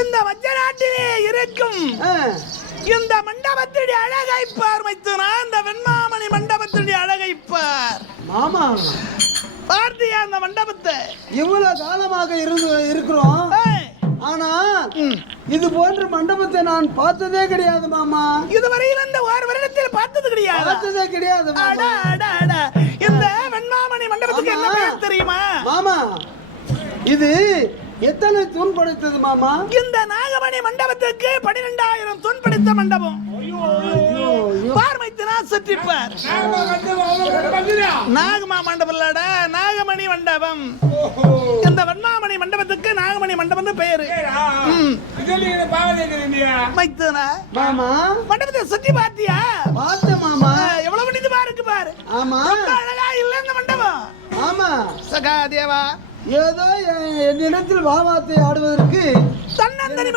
இந்த மஞ்ச நாட்டிலே இருக்கும் இந்த மண்டபத்துடைய அழகை பார் மைத்துனா. இந்த வெண்மாமணி மண்டபத்துடைய அழகை பார் மாமா. பார்த்தியா அந்த மண்டபத்தை? இவ்வளவு காலமாக இருக்கிறோம், ஆனா இது போன்ற மண்டபத்தை நான் பார்த்ததே கிடையாது மாமா. இதுவரையில் இந்த ஒரு வருடத்தில் பார்த்தது கிடையாது. பார்த்ததே கிடையாது. இந்த வெண்மாமணி மண்டபத்துக்கு என்ன பேர் தெரியுமா மாமா? இது எத்தனை தூண் படைத்தது மாமா? இந்த நாகமணி மண்டபத்துக்கு 12,000 தூண் படைத்த மண்டபம். பார்மைத்தினா சுற்றிப்பார். நாகமா மண்டபம் நாகமணி மண்டபம். இந்த வெண்மாமணி மண்டபத்துக்கு நாகமணி மண்டபம் பெயரு. மாமா மண்டபத்தை சுற்றி பார்த்தியா? பார்த்த மாமா. எவ்வளவு மனித பாருக்கு பாரு. ஆமா, அழகா இல்ல இந்த மண்டபம். ஆமா சகா தேவா, ஏதோ என்னிடத்தில் பாவாத்தை ஆடுவதற்கு தன்னந்தனி